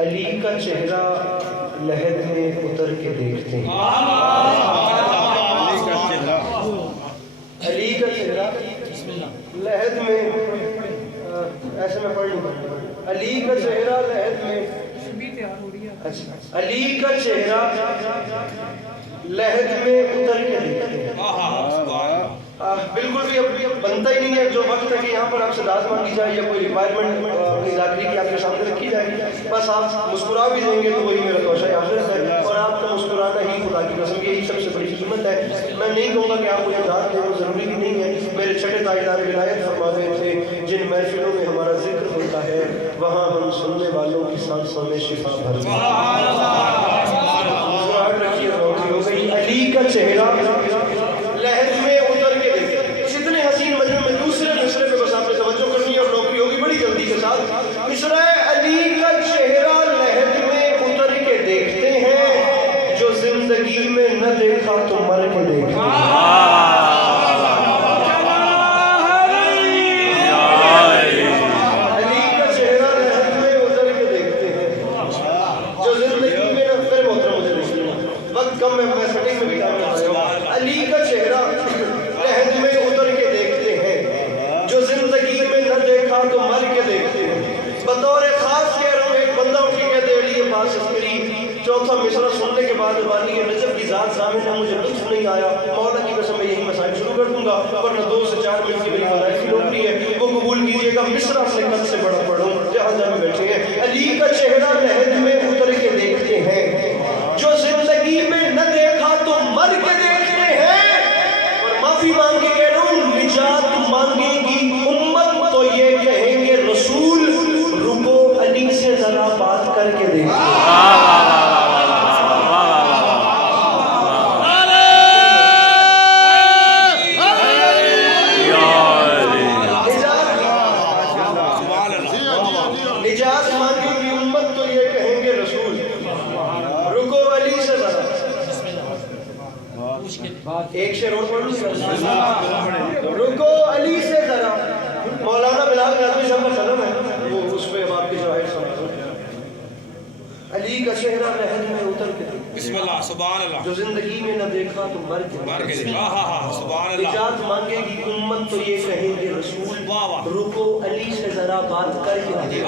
علی کا چہرہ لحد میں اتر کے دیکھتے ہیں. علی کا چہرہ لحد میں ایسے میں پڑھ لوں. علی کا چہرہ لحد میں علی کا چہرہ لحد میں اتر کے دیکھتے ہیں. بالکل بھی اب بنتا ہی نہیں ہے جو وقت ہے کہ یہاں پر آپ سے داد مانگی جائے یا کوئی ریکوائرمنٹ اپنی ذاکری کی آپ کے سامنے رکھی جائے گی. بس آپ مسکرا بھی دیں گے تو وہی میرا توشہ آخرت ہے, اور آپ کا مسکرانا ہی خدا کی قسم یہی سب سے بڑی قیمت ہے. میں نہیں کہوں گا کہ آپ مجھے داد دیں, وہ ضروری بھی نہیں ہے. میرے چھٹے تاجدار ولایت فرماتے تھے جن محفلوں میں ہمارا ذکر ہوتا ہے وہاں ہم سننے والوں کی سانسوں میں شفا بھرتے ہیں. علی کا چہرہ لحد میں اتر کے دیکھتے. اس اتنے حسین مجمع میں دوسرے مصرے پہ بس آپ نے توجہ کرنی ہے اور نوکری ہوگی بڑی جلدی کے ساتھ. مصرع علی کا چہرہ لحد میں اتر کے دیکھتے ہیں جو زندگی میں نہ دیکھا تو مر کے دیکھتے ہیں. علی کا چہرہ لحد میں اتر کے دیکھتے ہیں جو زندگی میں نہ. پھر محترم مجھے دیکھتے ہیں وقت کم ہے, میں سٹنگ میں بھی کام کر رہا ہوں. علی کا چہرہ لحد میں اتر کے دیکھتے ہیں جو زندگی میں نہ دیکھا تو مر کے دیکھتے ہیں. بطور خاص کہہ رہا ہوں, ایک بندہ اٹھ کے کہتے علی عباس عسکری چوتھا مصرع سننے کے بعد والی نجف کی ذات سامنے ہے, مجھے لطف نہیں آیا. مولا کی قسم میں یہی مسائل شروع کر دوں گا ورنہ 2 سے 4 منٹ کی میری ملائک کی نوکری ہے, وہ قبول کیجئے گا. مصرع سے قد سے بڑا پڑھوں جہاں جہاں بیٹھے ہیں. علی کا چہرہ لحد میں اتر کے دیکھتے ہیں جو زندگی میں نہ دیکھا تو مر کے دیکھتے ہیں. اور معافی مانگ کے کہہ رہا ہوں, نجات مانگے گی امت تو یہ کہیں گے رسول رکو علی سے ذرا بات کر کے دیکھیں. نجات مانگے گی امت تو یہ کہیں گے رسول رکو علی سے ذرا. ایک شعر اور پڑھ لوں, رکو علی سے ذرا. مولانا بلال غازی صاحب کا قلم ہے, وہ اس پہ اب آپ کی ظاہر سمجھ. علی کا چہرہ لحد میں اتر کے بسم اللہ سبحان اللہ جو زندگی میں نہ دیکھا تو مر کے سبحان اللہ. نجات مانگے گی امت تو یہ کہیں گے رسول رکو علی سے ذرا بات کر کے دیکھیں.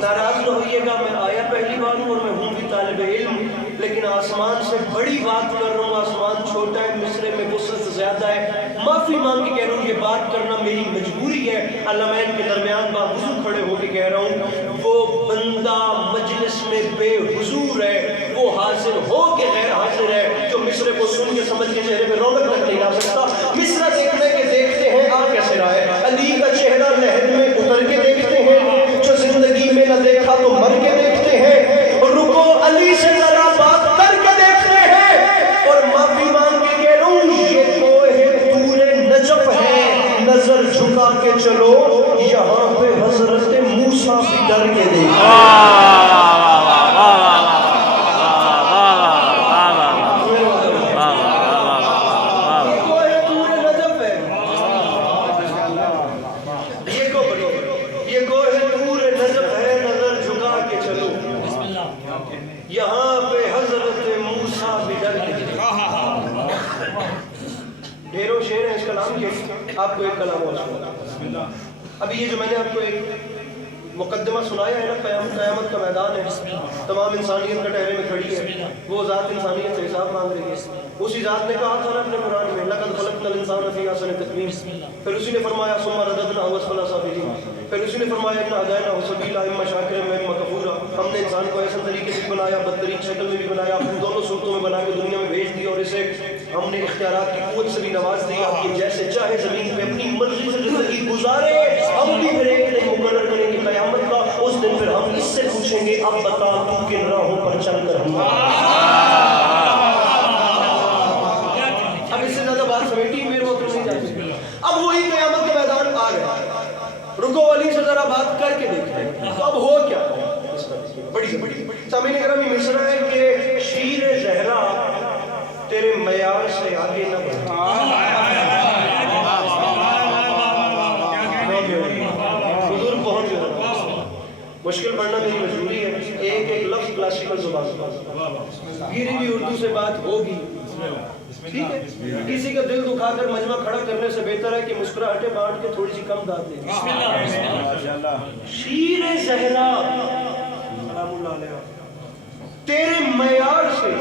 ناراض نہ ہوئیے گا, میں آیا پہلی بار ہوں اور میں ہوں بھی طالب علم, لیکن آسمان سے بڑی بات کر رہا ہوں. آسمان چھوٹا ہے, مصرے میں وسعت زیادہ ہے. معافی مانگ کے کہہ رہا ہوں, یہ بات کرنا میری مجبوری ہے. علمین کے درمیان باوضو کھڑے ہو کے کہہ رہا ہوں, وہ بندہ مجلس میں بے حضور ہے, وہ حاضر ہو کے غیر حاضر ہے, جو مصرے کو سن کے سمجھ کے چہرے پہ رونق تک نہیں لا سکتا. مصرع دیکھنے کے دیکھتے ہیں آ کیسے رہا ہے. علی کا چہرہ لحد میں اتر کے دیکھتے ہیں جو زندگی میں نہ دیکھا تو مر کے دیکھتے ہیں. رکو علی سے ذرا بات کر کے دیکھتے ہیں. اور معافی مانگ کے کہہ رہا ہوں, یہ کوہ طور نجف ہے, نظر جھکا کے چلو یہاں پہ حضرت موسیٰ بھی ڈر کے دیکھتے ہیں. یہاں پہ حضرت موسیٰ بھی ڈر کے. ڈھیروں شعر ہیں اس کلام کے, آپ کو ایک کلام اور سنا. ابھی یہ جو میں نے آپ کو ایک مقدمہ سنایا ہے نا, قیامت کا میدان ہے, تمام انسانیت کا ٹہرے میں کھڑی ہے, وہ ذات انسانیت سے حساب مانگ رہی ہے. اسی ذات نے کہا تھا نا اپنے قرآن میں لَقَدْ خَلَقْنَا الْإِنسَانَ فِي أَحْسَنِ تَقْوِيمٍ. پھر اسی نے فرمایا ثُمَّ رَدَدْنَاهُ أَسْفَلَ سَافِلِينَ. پھر اسی نے فرمایا إِنَّا هَدَيْنَاهُ السَّبِيلَ إِمَّا شَاكِرًا وَإِمَّا كَفُورًا. ہم نے انسان کو ایسا طریقے سے بنایا, بدترین شکل میں بھی بنایا, دونوں صورتوں میں بنا کے دنیا میں بھیج دیا, اور اسے ہم نے اختیارات کی قوت سے بھی نواز دیا کہ جیسے چاہے زمین پہ اپنی مرضی سے زندگی گزارے. ہم بھی پھر ایک دن مقرر کریں گے قیامت کا, اس دن پھر ہم اس سے پوچھیں گے اب بتا تو کن راہوں پر چل کر ہم. اب اس سے زیادہ بات سمیٹی میرے وقت نہیں جاتی. اب وہی قیامت کے میدان آ گیا, رکو علی سے ذرا بات کر کے دیکھتے ہیں. تو اب ہو کیا بڑی سامعین کرام, یہ مصرع ہے کہ شیر زہرا تیرے معیار سے آگے نہ بڑھے. حضور پہنچ گیا. مشکل پڑھنا میری مجبوری ہے, ایک کلاسیکل زبان گیری ہوئی اردو سے بات ہوگی، ٹھیک ہے؟ کسی کا دل دکھا کر مجمع کھڑا کرنے سے بہتر ہے کہ مسکراہٹیں بانٹ کے تھوڑی سی کم داد دیں۔ شیر زہرا سلام اللہ علیہ تیرے معیار سے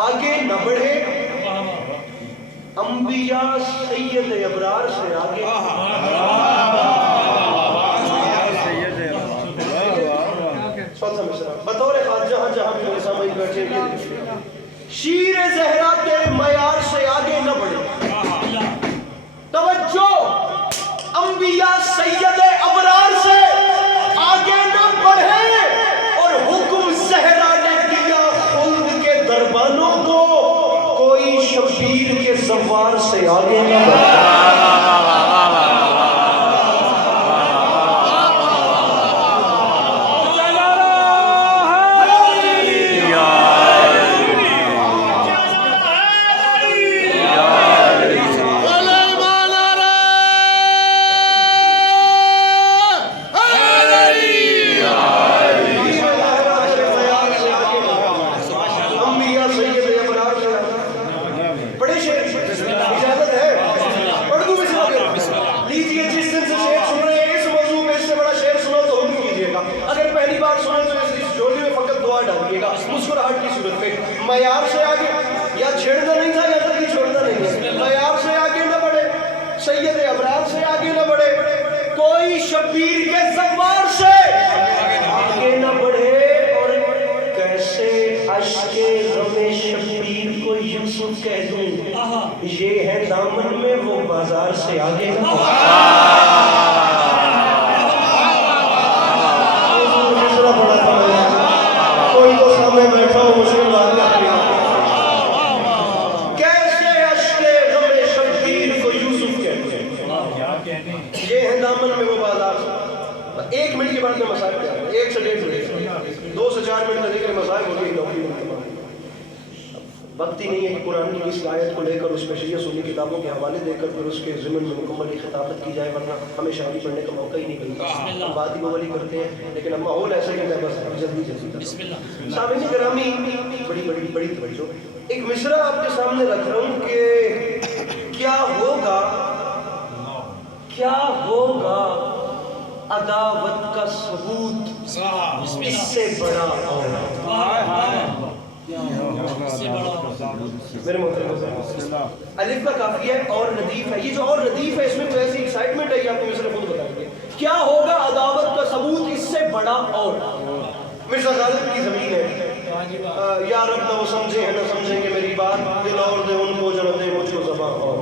آگے نہ بڑھے، انبیاء سید ابرار سے آگے بطور خاص جہاں جہاں بھی سامنے بیٹھے ہیں، شیر زہرا تیرے معیار سے آگے نہ بڑھے، توجہ انبیاء سید ابرار سے آگے نہ بڑھے، اور حکم زہرا نے دیا خلد کے دربانوں کو، کوئی شبیر کے زوار سے آگے نہ بڑھے۔ معیار سے آگے یا چھیڑنا نہیں تھا یا ترکی چھوڑنا نہیں ہے، معیار سے آگے نہ بڑھے، سید ابرار سے آگے نہ بڑھے، کوئی شبیر کے زوار سے آگے نہ بڑھے، اور کیسے عشق غم شبیر کو یوسف کہہ دوں، یہ ہے دامن میں وہ بازار سے آگے نہ کوئی تو سامنے بیٹھا ہو مشکل بات کرتی ہے، کیسے عشق غم شبیر کو یوسف کہتے ہیں، یہ ہے دامن میں وہ بازار۔ ایک منٹ کے بعد میں مسائل کیا ہے، 1 سے 1.5 منٹ، 2 سے 4 منٹ کا ذکر مسائل ہوگی ایک نوکری میں۔ وقت ہی نہیں ہے کہ قرآن کی کسی آیت کو لے کر اس پہ شریعہ سنی کتابوں کے حوالے دے کر پھر اس کے ضمن میں مکمل خطابت کی جائے، ورنہ ہمیں شاعری پڑھنے کا موقع ہی نہیں ملتا، ہم بات ہی موالی کرتے ہیں، لیکن اب ماحول ایسا کہ بس جلدی سامعین گرامی بڑی توجہ، ایک مصرع آپ کے سامنے رکھ رہا ہوں کہ کیا ہوگا عداوت کا ثبوت اس سے بڑا اور میرے محترم الف کا قافیہ ہے اور ردیف ہے، یہ جو اور ردیف ہے اس میں تو ایسی ایکسائٹمنٹ ہے کہ آپ کو مصرع خود بتائیں گے، کیا ہوگا عداوت کا ثبوت اس سے بڑا اور۔ مرزا غالب کی زمین ہے، یا رب نہ وہ سمجھے ہیں نہ سمجھیں گے میری بات، دل اور دے ان کو جنم دے مجھ کو زباں اور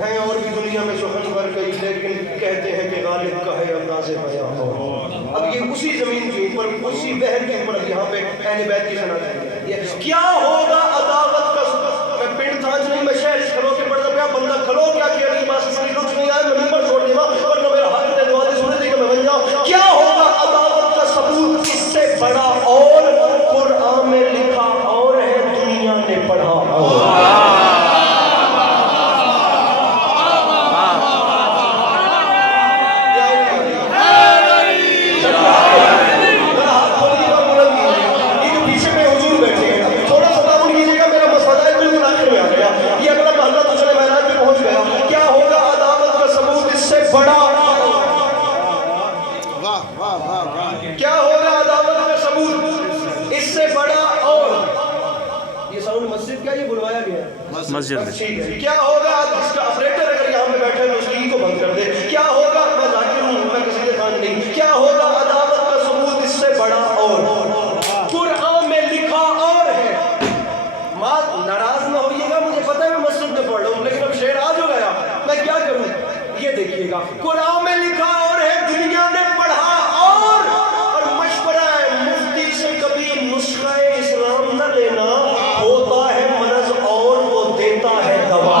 ہیں، اور بھی دنیا میں سخن بھر گئی لیکن کہتے ہیں کہ غالب کا ہے انداز بیاں اور۔ اب یہ اسی زمین کے اوپر اسی بحر کے اوپر یہاں پہ اہل بیت کی سنا ہے، کیا ہوگا عداوت کا ثبوت۔ میں پنڈ تھانچ نہیں، میں شہر کھلو کے پڑھتا پیا، بندہ کھلو کیا کیا نہیں بات سے لطف نہیں آئے، میں نمبر چھوڑ دیوا ورنہ میرا حق دے دعا دے سنے دے کہ میں بن جاؤں۔ کیا ہوگا عداوت کا ثبوت اس سے بڑا اور، قرآن میں لکھا اور ہے دنیا نے پڑھا اور۔ کیا ہوگا عداوت کا ثبوت اس سے بڑا اور، یہ ساؤنڈ مسجد کا یہ بلوایا گیا ہے مسجد میں، کیا ہوگا اس کا آپریٹر اگر یہاں پہ بیٹھے تو اس کی کو بند کر دے، کیا ہوگا، میں ذاکر ہوں میں قصیدہ خان نہیں، کیا ہوگا عداوت کا ثبوت اس سے بڑا اور، قرآن میں لکھا اور ہے۔ ناراض نہ ہوئیے گا، مجھے پتہ ہے میں مسجد میں پڑھ رہا ہوں لیکن اب شعر آج ہو گیا میں کیا کروں، یہ دیکھیے گا قرآن میں لکھا اور ہے دنیا نے پڑھا اور مشورہ ہے مفتی سے کبھی نسخہ اسلام نہ لینا، ہوتا ہے مرض اور وہ دیتا ہے دوا۔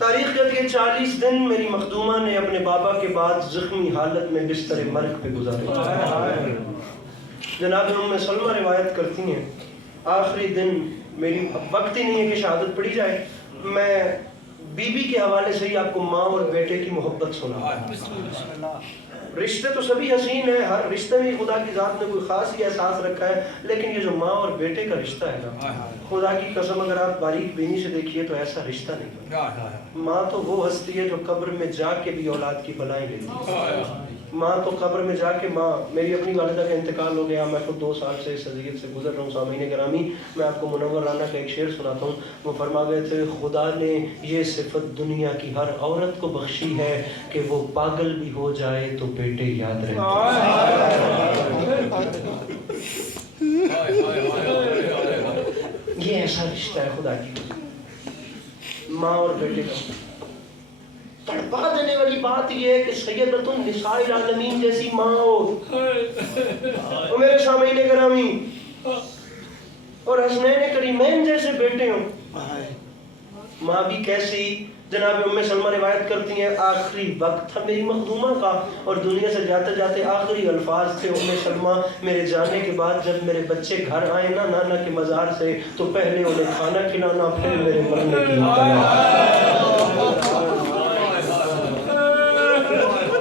تاریخ کہتی ہے 40 دن میری مخدومہ نے اپنے بابا کے بعد زخمی حالت میں بستر مرگ پہ گزارے. جناب ام سلمہ روایت کرتی ہیں آخری دن میری وقت ہی نہیں ہے کہ شہادت پڑھی جائے, میں بی بی کے حوالے سے ہی آپ کو ماں اور بیٹے کی محبت سنا. رشتے تو سبھی حسین ہیں, ہر رشتے میں خدا کی ذات نے کوئی خاص ہی احساس رکھا ہے, لیکن یہ جو ماں اور بیٹے کا رشتہ ہے نا, خدا کی قسم اگر آپ باریک بینی سے دیکھیے تو ایسا رشتہ نہیں ہے. ماں تو وہ ہستی ہے جو قبر میں جا کے بھی اولاد کی بلائیں لیتی ہے. ماں تو قبر میں جا کے ماں, میری اپنی والدہ کا انتقال ہو گیا, میں خود 2 سال سے اس اذیت سے گزر رہا ہوں. سامعین گرامی, میں آپ کو منور رانا کا ایک شعر سناتا ہوں. وہ فرما گئے تھے خدا نے یہ صفت دنیا کی ہر عورت کو بخشی ہے کہ وہ پاگل بھی ہو جائے تو بیٹے یاد رہتے. یہ ایسا رشتہ ہے خدا کی, ماں اور بیٹے کا. تڑپا دینے والی بات یہ ہے کہ سیدۃ النساء العالمین جیسی ماں ہو, اور میرے سامعین گرامی, اور حسنین کریمین جیسے بیٹے ہوں. ماں بھی کیسی, جناب ام سلمہ روایت کرتی ہیں آخری وقت تھا میری مخدومہ کا, اور دنیا سے جاتے جاتے آخری الفاظ تھے ام سلمہ میرے جانے کے بعد, جب میرے بچے گھر آئے نا نانا کے مزار سے, تو پہلے انہیں کھانا کھلانا, پھر میرے مرنے کی اطلاع.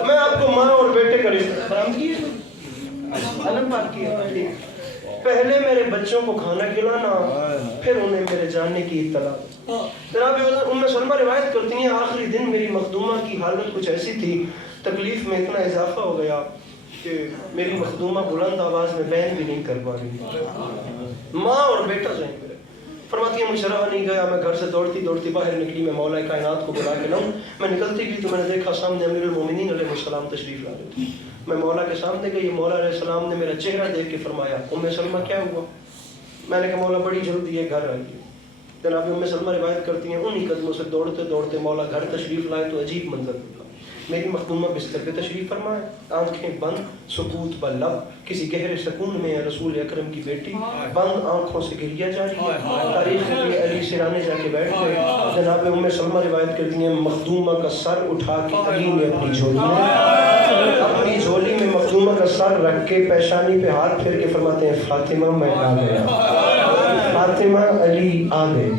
میں آپ کو ماں اور بیٹے کا رشتہ فراہم کیے, علم بات کی ہے, پہلے میرے بچوں کو کھانا کھلانا, پھر انہیں میرے جانے کی اطلاع. جناب ام سلمہ روایت کرتی ہیں آخری دن میری مخدومہ کی حالت کچھ ایسی تھی, تکلیف میں اتنا اضافہ ہو گیا کہ میری مخدومہ بلند آواز میں بیان بھی نہیں کر پا رہی. ماں اور بیٹا جو ہیں, فرماتی ہے مجھے رہا نہیں گیا, میں گھر سے دوڑتی دوڑتی باہر نکلی, میں مولا کائنات کو بلا کے لاؤں. میں نکلتی گئی تو میں نے دیکھا سامنے امیر المومنین علیہ السلام تشریف لا رہے تھے. میں مولا کے سامنے گئی, مولا علیہ السلام نے میرا چہرہ دیکھ کے فرمایا ام سلمہ کیا ہوا؟ میں نے کہا مولا بڑی جلدی ہے, گھر آئیے. جناب ام سلمہ روایت کرتی ہیں انہی قدموں سے دوڑتے دوڑتے مولا گھر تشریف لائے تو عجیب منظر ملا. میری مخدومہ بستر پہ تشریف فرمائے, آنکھیں بند, سکوت بلب, کسی گہرے سکون میں رسول اکرم کی بیٹی بند آنکھوں سے گریہ جاری ہے. تاریخ میں علی سرانے جا کے بیٹھ گئے. جناب ام سلمہ روایت کرتی ہیں مخدومہ کا سر اٹھا کے علی نے اپنی جھولی میں مخدومہ کا سر رکھ کے پیشانی پہ ہاتھ پھیر کے فرماتے ہیں فاطمہ میں آ گیا, فاطمہ علی آ گئے.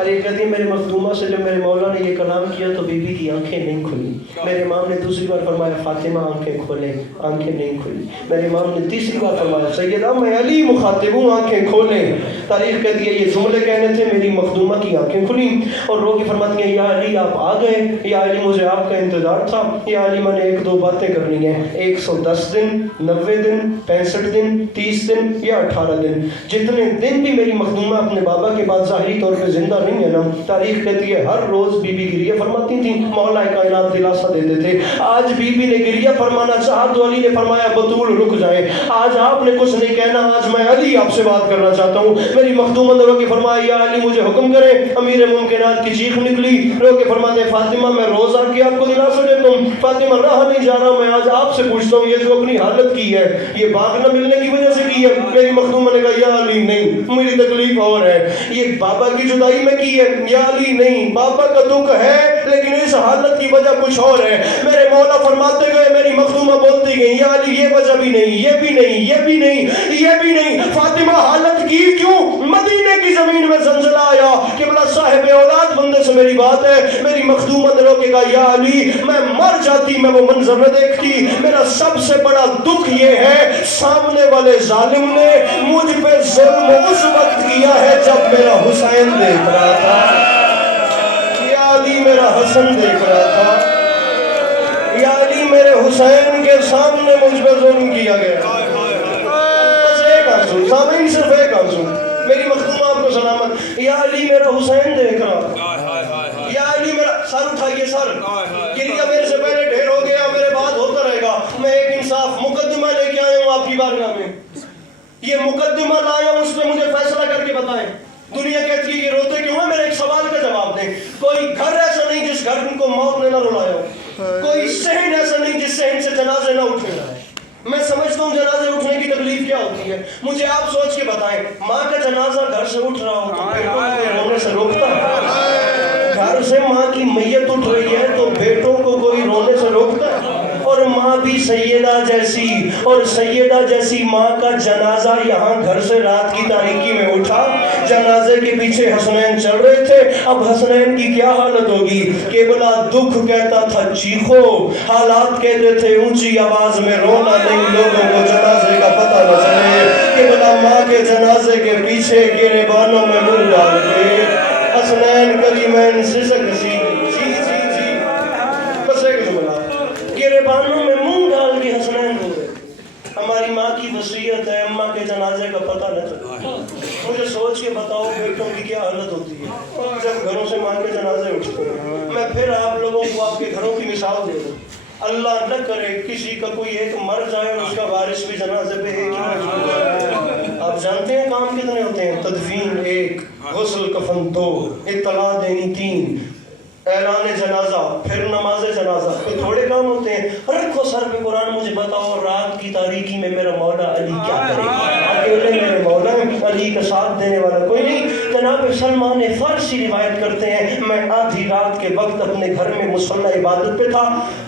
علی کہتی ہے میرے مخدومہ سے جب میرے مولا نے یہ کلام کیا تو بی بی کی آنکھیں نہیں کھلی. میرے امام نے دوسری بار فرمایا فاطمہ آنکھیں کھولیں, آنکھیں نہیں کھلی. میرے امام نے تیسری بار فرمایا سیدہ میں علی مخاطب ہوں, آنکھیں کھولیں. تاریخ کہتی ہے یہ جملے کہنے تھے, میری مخدومہ کی آنکھیں کھلیں اور رو کے فرماتی ہیں یا علی آپ آ گئے, یا علی مجھے آپ کا انتظار تھا, یا علی میں نے 1-2 باتیں کرنی ہیں. 110 دن, 90 دن, 65 دن, 30 دن یا 18 دن, جتنے دن بھی میری مخدومہ اپنے بابا کے بعد ظاہری طور پہ زندہ نہیں ہے نا, تاریخ کہتی ہے ہر روز بی بی گریہ فرماتی تھیں, مولا کائنات دلاسا دیتے تھے. آج بی بی نے گریہ فرمانا چاہا تو علی نے فرمایا بطول رک جائے, آج آپ نے کچھ نہیں کہنا, آج میں علی آپ سے بات کرنا چاہتا ہوں. میری مخدومہ نے رو کے فرمایا یا علی مجھے حکم کرے. امیر ممکنات کی چیخ نکلی, رو کے فرماتے فاطمہ میں روز آ کے آپ کو دلاسا دیتا ہوں, فاطمہ رہا نہیں جا رہا, میں آج آپ سے پوچھتا ہوں یہ جو اپنی حالت کی ہے یہ باغ نہ ملنے کی وجہ سے کی ہے؟ میری مخدومہ نے کہا یا علی نہیں, میری تکلیف اور ہے, یہ بابا کی جدائی میں کی ہے. یا علی نہیں, بابا کا دکھ ہے لیکن اس حالت کی وجہ کچھ اور ہے. میرے مولا فرماتے گئے, میری مخدومہ بولتی گئی یا علی یہ وجہ بھی نہیں, یہ بھی نہیں, یہ بھی نہیں, یہ بھی نہیں. فاطمہ حالت کی کیوں؟ مدینے کی زمین میں زلزلہ آیا کہ بلا صاحب اولاد بندے سے میری بات ہے. میری مخدومہ نے رو کے کہا یا علی میں مر جاتی, میں وہ منظر نہ دیکھتی. میرا سب سے بڑا دکھ یہ ہے سامنے والے ظالم نے مجھ پہ ظلم اس وقت کیا ہے جب میرا حسین دیکھ رہا تھا, یا علی میرا حسن دیکھ رہا تھا, یا علی میرے حسین کے سامنے مجھ پہ ظلم کیا گیا. بس ایک آنسو, سامعین صرف ایک آنسو. میری مخدومہ آپ کو سلامت, یا علی میرا حسین دیکھ رہا, یا علی میرا سر اٹھائیے سر, گریہ میرے سے پہلے ڈھیر ہو گیا, میرے بعد ہوتا رہے گا. میں ایک انصاف مقدمہ لے کے آیا ہوں آپ کی بارگاہ میں, یہ مقدمہ لایا ہوں, اس پہ مجھے فیصلہ کر کے بتائیں. دنیا کہتی ہے یہ روتے کیوں ہیں, میرے ایک سوال کا جواب دیں. کوئی گھر ایسا نہیں جس گھر کو موت نے نہ رلایا ہو, کوئی صحن ایسا نہیں جس صحن سے جنازے نہ اٹھے. میں سمجھتا ہوں جنازے اٹھنے کی تکلیف کیا ہوتی ہے, مجھے آپ سوچ کے بتائیں. ماں کا جنازہ گھر سے اٹھ رہا ہو تو رونے سے روکتا ہے, گھر سے ماں کی میت اٹھ رہی ہے تو بیٹوں کو کوئی رونے سے روکتا ہے؟ اور ماں بھی سیدہ جیسی، اور سیدہ جیسی ماں کا جنازہ یہاں گھر سے رات کی تاریکی میں اٹھا، جنازے کے پیچھے حسنین چل رہے تھے، اب حسنین کی کیا حالت ہوگی؟ قبلہ دکھ کہتا تھا چیخو، حالات کہتے تھے اونچی آواز میں رونا نہیں، لوگوں کو جنازے کا پتہ نہ چلے، قبلہ ماں کے جنازے کے پیچھے گریبانوں میں منہ ڈال کے حسنین کریمین سسک سی بس ایک جملہ، گریبانوں میں منہ ڈال کے حسنین رو رہے۔ ہماری ماں کی وصیت ہے اماں کے جنازے کا پتہ نہ چلے۔ مجھے سوچ کے بتاؤ بیٹوں کی کیا حالت ہوتی ہے جب گھروں سے ماں کے جنازے اٹھتے ہیں۔ میں پھر آپ لوگوں کو آپ کے گھروں کی مثال دے دوں، اللہ نہ کرے کسی کا کوئی ایک مر جائے اور اس کا وارث بھی جنازے پہ ایک ہی موجود ہے۔ آپ جانتے ہیں کام کتنے ہوتے ہیں؟ تدفین 1، غسل کفن 2، اطلاع دینی 3، اعلان جنازہ، پھر نماز جنازہ، کوئی تھوڑے کام ہوتے ہیں؟ رکھو سر پہ قرآن، مجھے بتاؤ رات کی تاریکی میں میرا مولا علی کیا کرے گا؟ اکیلے میرے مولا علی کا ساتھ دینے والا کوئی نہیں۔ جناب سلمان فارسی روایت کرتے ہیں میں آدھی رات کے وقت اپنے گھر میں مصلی عبادت پہ تھا،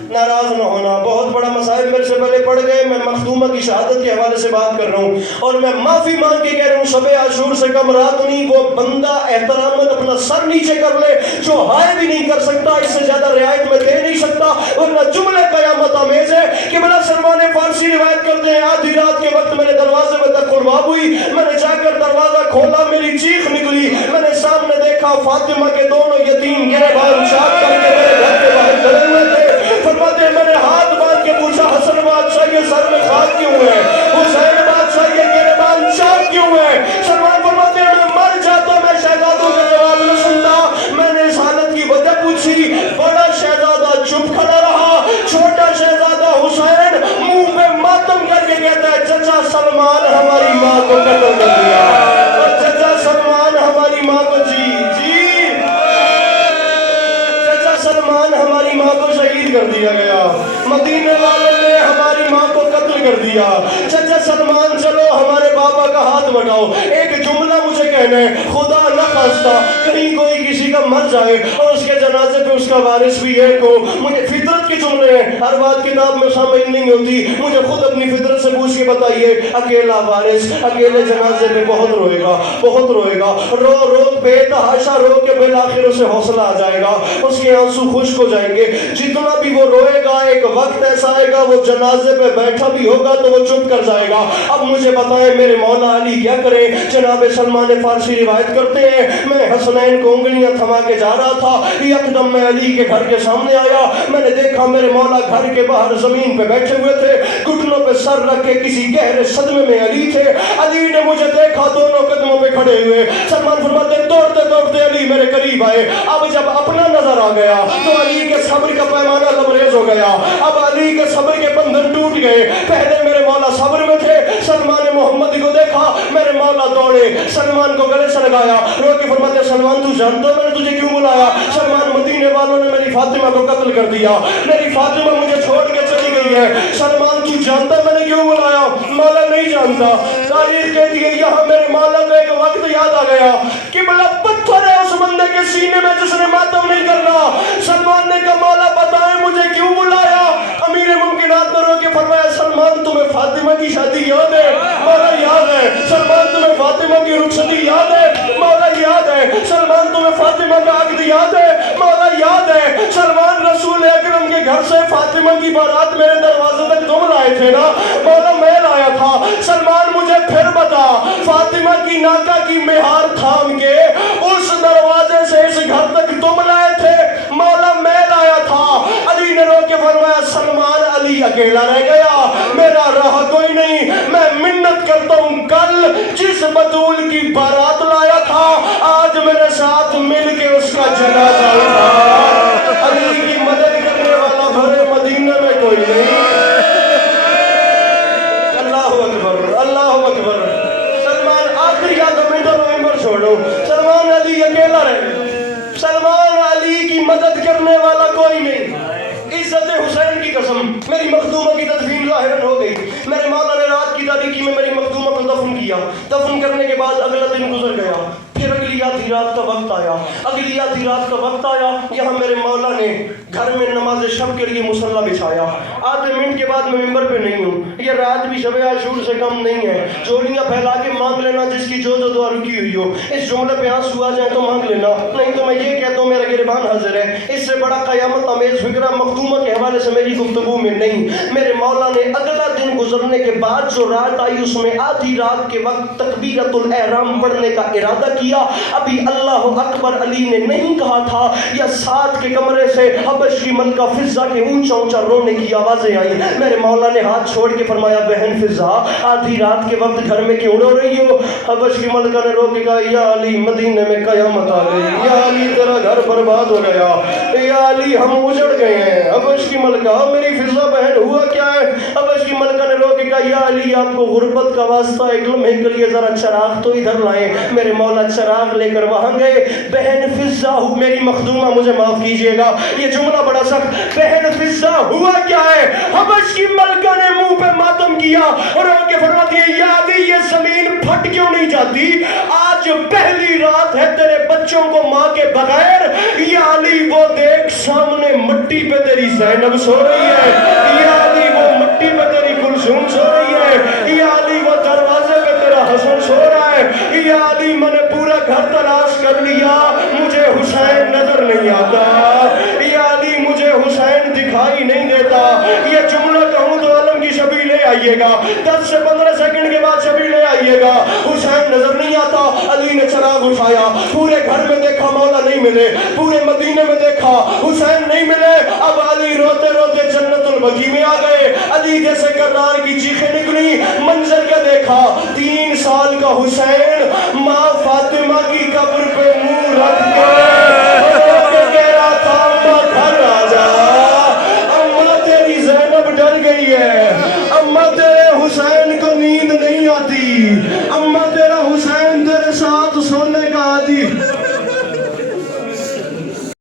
ناراض نہ ہونا، بہت بڑا مسائل میرے سے پہلے پڑ گئے، میں مخدومہ کی شہادت کے حوالے سے بات کر رہا ہوں اور میں معافی مانگ کے کہہ رہا ہوں شب عاشور سے کم رات نہیں، وہ بندہ احتراماً اپنا سر نیچے کر لے جو ہائے بھی نہیں کر سکتا، اس سے زیادہ رعایت میں دے نہیں سکتا، ورنہ جملے قیامت آمیز ہے کہ بلا سلمان فارسی روایت کرتے ہیں آدھی رات کے وقت میرے دروازے میں تک قرباب ہوئی، میں نے جا کر دروازہ کھولا، میری چیخ نکلی، میں نے سامنے دیکھا فاطمہ کے دونوں یتیم گریبان چاک کر کے میرے گھر کے باہر کھڑے ہوئے تھے۔ فرماتے ہیں میں نے ہاتھ باندھ کے پوچھا حسن بادشاہ یہ سر میں خاک کیوں ہے؟ حسین بادشاہ یہ گریبان چاک کیوں ہے؟ سلمان فرماتے ہیں میں مر جاتا میں شہزادوں کا جواب نہ سنتا، میں نے اس حالت کی وجہ پوچھی، بڑا شہزادہ چپ کھڑا رہا، چھوٹا شہزادہ حسین منہ پہ ماتم کر کے کہتا ہے چچا سلمان ہماری ماں کو قتل کر دیا، اور چچا سلمان ہماری ماں کو چچا سلمان ہماری ماں کو شہید کر دیا گیا، مدینے والوں نے ہماری ماں کو قتل کر دیا، چچا سلمان چلو ہمارے بابا کا ہاتھ بٹاؤ۔ ایک جملہ مجھے کہنا ہے، خدا نہ خواستہ کہیں کوئی کسی کا مر جائے اور اس کے جنازے پہ اس کا وارث بھی ایک ہو، مجھے فطرت کے جملے ہیں، ہر بات کتاب میں سمجھ نہیں ہوتی، مجھے خود اپنی فطرت سے پوچھ کے بتائیے، اکیلا وارث اکیلے جنازے پہ بہت روئے گا، بہت روئے گا، رو رو بے تحاشا رو کے بالآخر اسے حوصلہ آ جائے گا، اس کے آنسو خشک ہو جائیں گے، جتنا بھی وہ روئے گا ایک وقت ایسا آئے گا وہ جنازے پہ بیٹھا بھی ہوگا تو وہ چپ کر جائے گا۔ اب مجھے بتائیں میرے مولا علی کیا کریں؟ جناب سلمان فارسی روایت کرتے ہیں میں حسنین کو انگلیاں تھما کے جا رہا تھا، یکدم میں علی کے گھر کے سامنے آیا، میں نے دیکھا میرے مولا گھر کے باہر زمین پہ بیٹھے ہوئے تھے، گھٹنوں پہ سر رکھ کے کسی گہرے صدمے میں علی تھے، علی نے مجھے دیکھا دونوں قدموں پہ کھڑے ہوئے، سلمان فرماتے دوڑتے دوڑتے علی میرے قریب آئے، اب جب اپنا نظر آ گیا تو علی کے صبر کا پیمانہ لبریز ہو گیا، اب علی کے صبر کے بندھن ٹوٹ گئے، پہلے میرے مولا صبر میں تھے، سلمان محمد کو دیکھا میرے مولا دوڑے، سلمان کو گلے سے لگایا، رو کے فرماتے سلمان تو جانتا میں نے تجھے کیوں بلایا؟ سلمان مدینے والوں نے میری فاطمہ کو قتل کر دیا، میری فاطمہ مجھے چھوڑ کے چلی گئی ہے، سلمان تو جانتا میں نے کیوں بلایا؟ مولا نہیں جانتا، تاریخ کہتی ہے یہاں میرے مولا کو ایک وقت یاد آ گیا کہ بلا پتھر ہے اس بندے کے سینے میں جس نے ماتم نہیں کرنا، سلمان نے کہا مولا بتائیں مجھے کیوں بلایا؟ امیر ممکنات نے رو کے فرمایا سلمان تمہیں فاطمہ کی شادی یاد ہے؟ مولا یاد ہے۔ سلمان تمہیں فاطمہ کی رخصتی یاد ہے؟ مولا یاد ہے۔ سلمان تمہیں فاطمہ کا عقد یاد ہے؟ مولا یاد ہے۔ سلمان رسول اکرم کے گھر سے فاطمہ کی بارات میرے دروازے تک تم لائے تھے نا؟ مولا میں لایا تھا۔ سلمان مجھے پھر بتا فاطمہ کی ناکہ کی مہار تھام کے اس دروازے سے اس گھر تک تم لائے تھے؟ مولا میں لایا تھا۔ علی نے رو کے فرمایا سلمان علی اکیلا رہ گیا، میرا راہ کوئی نہیں، میں منت کرتا ہوں کل جس بطول کی بارات لایا تھا آج میرے ساتھ مل کے اس کا جنازہ اٹھا۔ علی کی مدد کرنے والا بھرے مدینہ میں کوئی نہیں۔ اللہ اکبر، اللہ اکبر۔ سلمان آخری یاد میں تو نومبر چھوڑو، سلمان علی اکیلا رہے، سلمان علی کی مدد کرنے والا کوئی نہیں۔ عزت حسین کی قسم میری مخدومہ کی تدفین ظاہراً ہو گئی، میرے مولا نے رات کی تاریکی میں میری مخدومہ کو دفن کیا، دفن کرنے کے بعد اگلا دن گزر گیا، پھر اگلی اگلی آدھی رات کا وقت آیا، اگلی آدھی رات کا وقت آیا، یہاں میرے مولا نے گھر میں نماز شب کے لیے مصلی بچھایا۔ آدھے منٹ کے بعد میں ممبر پہ نہیں ہوں، یہ رات بھی شب عاشور سے کم نہیں ہے، جوڑیاں پھیلا کے مانگ لینا جس کی جو دعا رکی ہوئی ہو، اس جملے پہ آنسو آ جائے تو مانگ لینا، نہیں تو میں یہ کہتا ہوں میرا گریبان حاضر ہے۔ اس سے بڑا قیامت آمیز فکرہ مخدومہ کے حوالے سے میری گفتگو میں نہیں۔ میرے مولا نے اگلا دن گزرنے کے بعد جو رات آئی اس میں آدھی رات کے وقت تکبیرۃ الاحرام پڑھنے کا ارادہ کیا۔ ابھی اللہ اکبر علی نے نہیں کہا تھا، یا ساتھ کے کمرے سے حبش کی ملکہ فضہ کے اونچا اونچا رونے کی آوازیں آئیں۔ میرے مولا نے ہاتھ چھوڑ کے فرمایا بہن فضہ آدھی رات کے وقت گھر میں کیوں رو رہی ہو؟ حبش کی ملکہ نے رو کے کہا یا علی مدینے میں قیامت آ گئی، یا علی تیرا گھر برباد ہو گیا، یا علی ہم اجڑ گئے ہیں۔ حبش کی ملکہ میری فضہ بہن ہوا کیا ہے؟ حبش کی ملکہ نے رو کے کہا یا علی آپ کو غربت کا واسطہ ایک لمحے کے لیے ذرا چراغ تو ادھر لائیں۔ میرے مولا چراغ لے کر وہاں گئے۔ بہن فضہ میری مخدومہ مجھے معاف کیجئے گا یہ جملہ بڑا سخت، بہن فضہ ہوا کیا ہے؟ حبش کی ملکہ نے منہ پہ ماتم کیا اور رو کے فرماتی ہے یا علی یہ زمین پھٹ کیوں نہیں جاتی؟ آج پہلی رات ہے تیرے بچوں کو ماں کے بغیر، یا علی وہ دیکھ سامنے مٹی پہ تیری زینب سو رہی ہے، یا علی وہ مٹی پہ تیری کلثوم سو رہی ہے، یا علی وہ دروازے پہ تیرا حسن سو رہا ہے، یا علی میں نے پورا گھر تلاش کر لیا مجھے حسین نظر نہیں آتا، یا علی مجھے حسین دکھائی نہیں دیتا۔ یہ جملہ کہوں تو عالم کی شبی لے آئیے گا، 10 سے 15 سیکنڈ کے بعد شبی لے آئیے گا، حسین نظر نہیں آتا۔ علی نے چراغ اٹھایا، پورے گھر میں دیکھا مولا نہیں ملے، پورے مدینے میں دیکھا حسین نہیں ملے۔ اب علی روتے روتے جنت البقیع میں آ گئے، علی جیسے کرار کی چیخیں نکلی، منظر کیا دیکھا، 3 سال کا حسین ماں فاطمہ کی قبر پہ منہ رکھ کے کہہ رہا تھا اماں گھر آ جا، اماں تیری زینب ڈر گئی ہے،